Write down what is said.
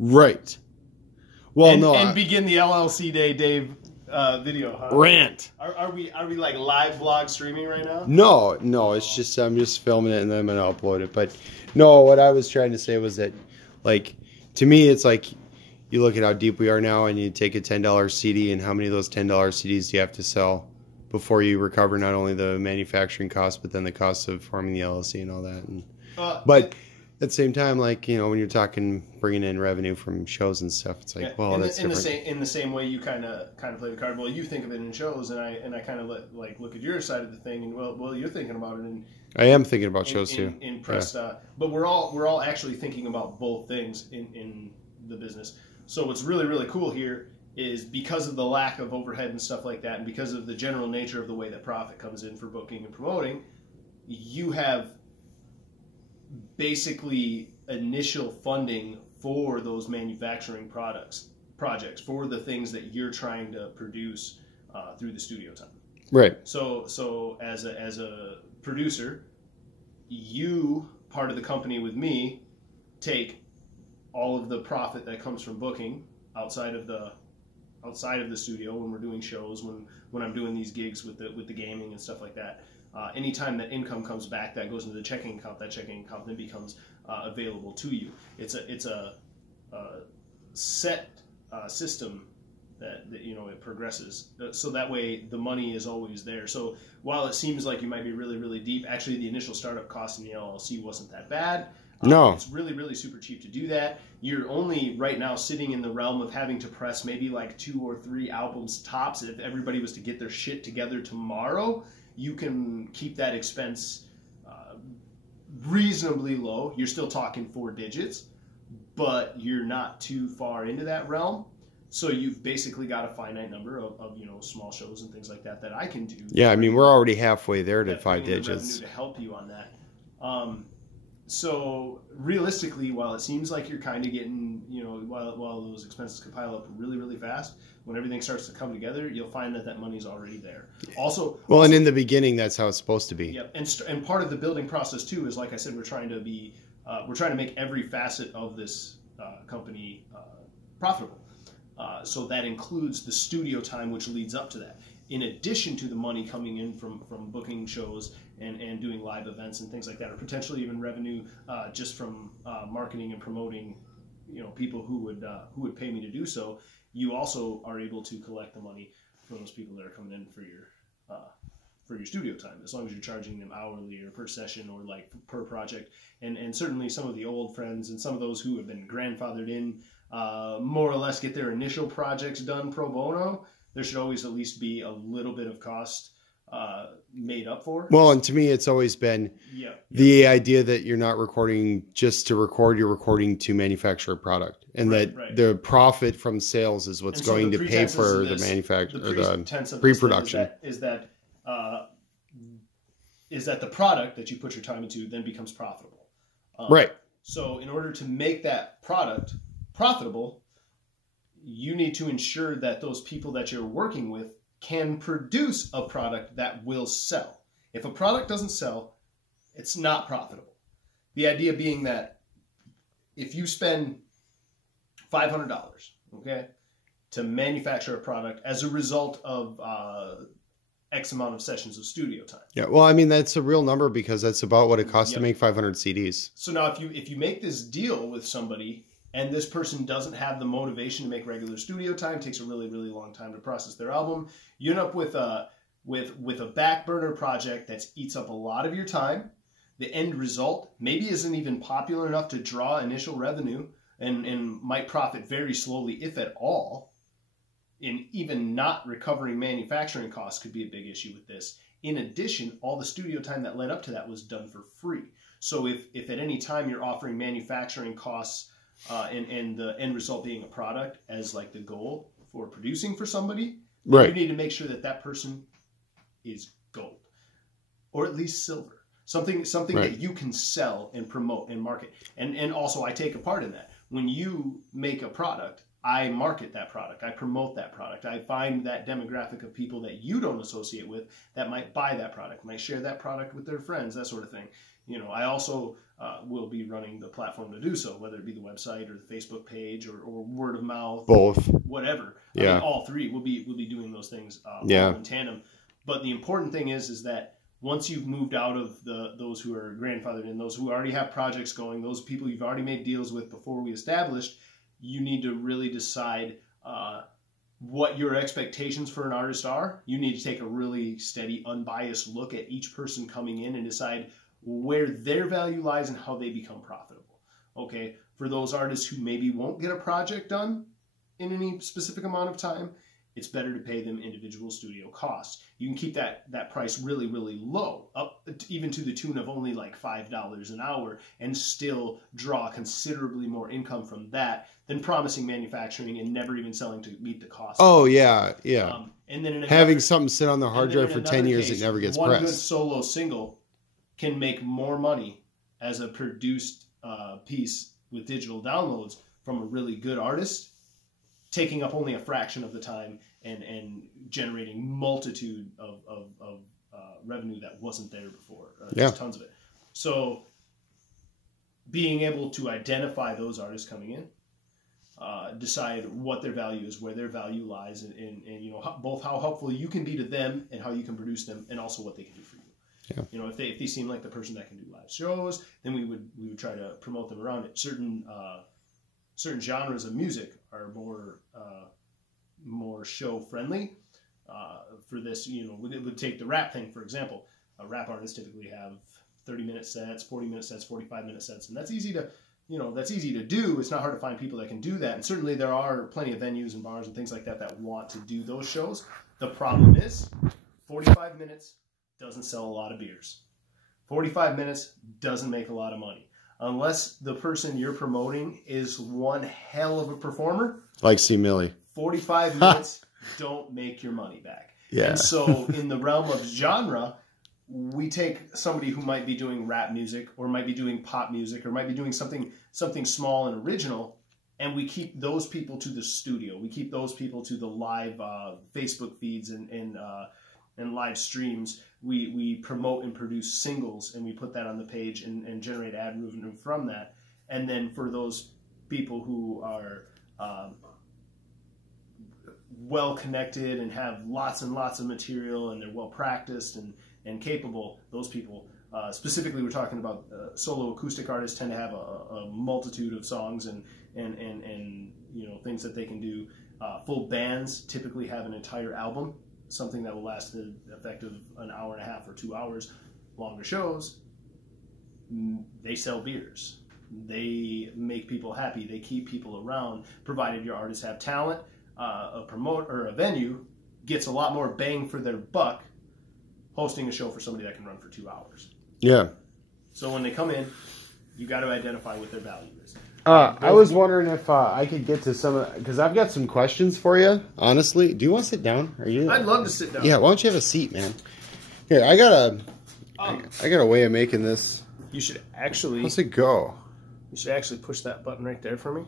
Right. Well, and, no. And begin the LLC Day Dave video. Huh? Rant. Are we like live vlog streaming right now? No. It's just I'm just filming it and then I'm gonna upload it. But no, what I was trying to say was that, like, to me, it's like you look at how deep we are now, and you take a $10 CD, and how many of those $10 CDs do you have to sell before you recover not only the manufacturing costs, but then the costs of forming the LLC and all that. And but at the same time, like, you know, when you're talking bringing in revenue from shows and stuff, it's like, yeah, well, that's different. In the same way you kind of play the card. Well, you think of it in shows, and I kind of look at your side of the thing, and well, you're thinking about it in. I am thinking about shows too. In press, yeah. But we're all actually thinking about both things in the business. So what's really, really cool here is, because of the lack of overhead and stuff like that, and because of the general nature of the way that profit comes in for booking and promoting, you have basically initial funding for those manufacturing projects, for the things that you're trying to produce through the studio time. Right. So as a producer, you, part of the company with me, take all of the profit that comes from booking outside of the studio, when we're doing shows, when I'm doing these gigs with the gaming and stuff like that. Anytime that income comes back, that goes into the checking account. That checking account then becomes available to you. It's a set system that you know, it progresses, so that way the money is always there. So while it seems like you might be really, really deep, actually the initial startup cost in the LLC wasn't that bad. No. It's really, really super cheap to do that. You're only right now sitting in the realm of having to press maybe like 2 or 3 albums tops. If everybody was to get their shit together tomorrow, you can keep that expense reasonably low. You're still talking 4 digits, but you're not too far into that realm. So you've basically got a finite number of you know, small shows and things like that I can do. Yeah, I mean, we're already halfway there to 5 digits. To help you on that. So realistically, while it seems like you're kind of getting, you know, while those expenses can pile up really, really fast, when everything starts to come together, you'll find that money's already there. Also, and in the beginning, that's how it's supposed to be. Yep. And part of the building process too is, like I said, we're trying to make every facet of this company profitable. So that includes the studio time, which leads up to that, in addition to the money coming in from booking shows and doing live events and things like that, or potentially even revenue just from marketing and promoting, you know, people who would pay me to do so. You also are able to collect the money from those people that are coming in for your studio time, as long as you're charging them hourly or per session or like per project. And certainly some of the old friends and some of those who have been grandfathered in more or less get their initial projects done pro bono. There should always at least be a little bit of cost made up for. Well, and to me, it's always been the idea that you're not recording just to record, you're recording to manufacture a product, and the profit from sales is what's going to pay for the manufacture or the pre-production. Is that the product that you put your time into then becomes profitable. Right. So in order to make that product profitable, you need to ensure that those people that you're working with can produce a product that will sell. If a product doesn't sell, it's not profitable. The idea being that if you spend $500, okay, to manufacture a product as a result of X amount of sessions of studio time. Yeah, well, I mean, that's a real number because that's about what it costs to make 500 CDs. So now if you make this deal with somebody and this person doesn't have the motivation to make regular studio time, takes a really, really long time to process their album, you end up with a back burner project that eats up a lot of your time. The end result maybe isn't even popular enough to draw initial revenue and might profit very slowly, if at all. And even not recovering manufacturing costs could be a big issue with this. In addition, all the studio time that led up to that was done for free. So if at any time you're offering manufacturing costs and the end result being a product as like the goal for producing for somebody, right, you need to make sure that person is gold, or at least silver. Something that you can sell and promote and market. And also I take a part in that. When you make a product, I market that product. I promote that product. I find that demographic of people that you don't associate with that might buy that product, might share that product with their friends, that sort of thing. I also will be running the platform to do so, whether it be the website or the Facebook page or word of mouth, both, whatever. Yeah. I mean, all three. We'll be doing those things all in tandem. But the important thing is that once you've moved out of those who are grandfathered in, those who already have projects going, those people you've already made deals with before we established, you need to really decide what your expectations for an artist are. You need to take a really steady, unbiased look at each person coming in and decide where their value lies and how they become profitable. Okay, for those artists who maybe won't get a project done in any specific amount of time, it's better to pay them individual studio costs. You can keep that price really, really low, up even to the tune of only like $5 an hour, and still draw considerably more income from that than promising manufacturing and never even selling to meet the cost. Oh, yeah. And then having something sit on the hard drive for 10 years, it never gets one pressed. One good solo single can make more money as a produced piece with digital downloads from a really good artist, taking up only a fraction of the time and generating multitude of revenue that wasn't there before. Just tons of it. So being able to identify those artists coming in, decide what their value is, where their value lies, and both how helpful you can be to them and how you can produce them, and also what they can do for you. Yeah. If they seem like the person that can do live shows, then we would try to promote them around it. Certain genres of music are more show friendly. For this, it would take the rap thing, for example. Rap artists typically have 30-minute sets, 40-minute sets, 45-minute sets, and that's easy to do. It's not hard to find people that can do that, and certainly there are plenty of venues and bars and things like that want to do those shows. The problem is 45 minutes doesn't sell a lot of beers. 45 minutes doesn't make a lot of money. Unless the person you're promoting is one hell of a performer. Like C. Millie. 45 minutes don't make your money back. Yeah. And so in the realm of genre, we take somebody who might be doing rap music or might be doing pop music or might be doing something small and original, and we keep those people to the studio. We keep those people to the live Facebook feeds and live streams. We promote and produce singles, and we put that on the page and generate ad revenue from that. And then for those people who are well connected and have lots and lots of material and they're well practiced and capable, those people, specifically we're talking about solo acoustic artists, tend to have a multitude of songs and things that they can do. Full bands typically have an entire album, something that will last the effect of an hour and a half or 2 hours. Longer shows, they sell beers. They make people happy. They keep people around, provided your artists have talent. A promoter or a venue gets a lot more bang for their buck hosting a show for somebody that can run for 2 hours. Yeah. So when they come in, you got to identify what their value is. I was wondering if I could get to some of, because I've got some questions for you. Honestly, do you want to sit down? I'd love to sit down. Yeah. Why don't you have a seat, man? Here, I got a way of making this. You should actually. How's it go? You should actually push that button right there for me.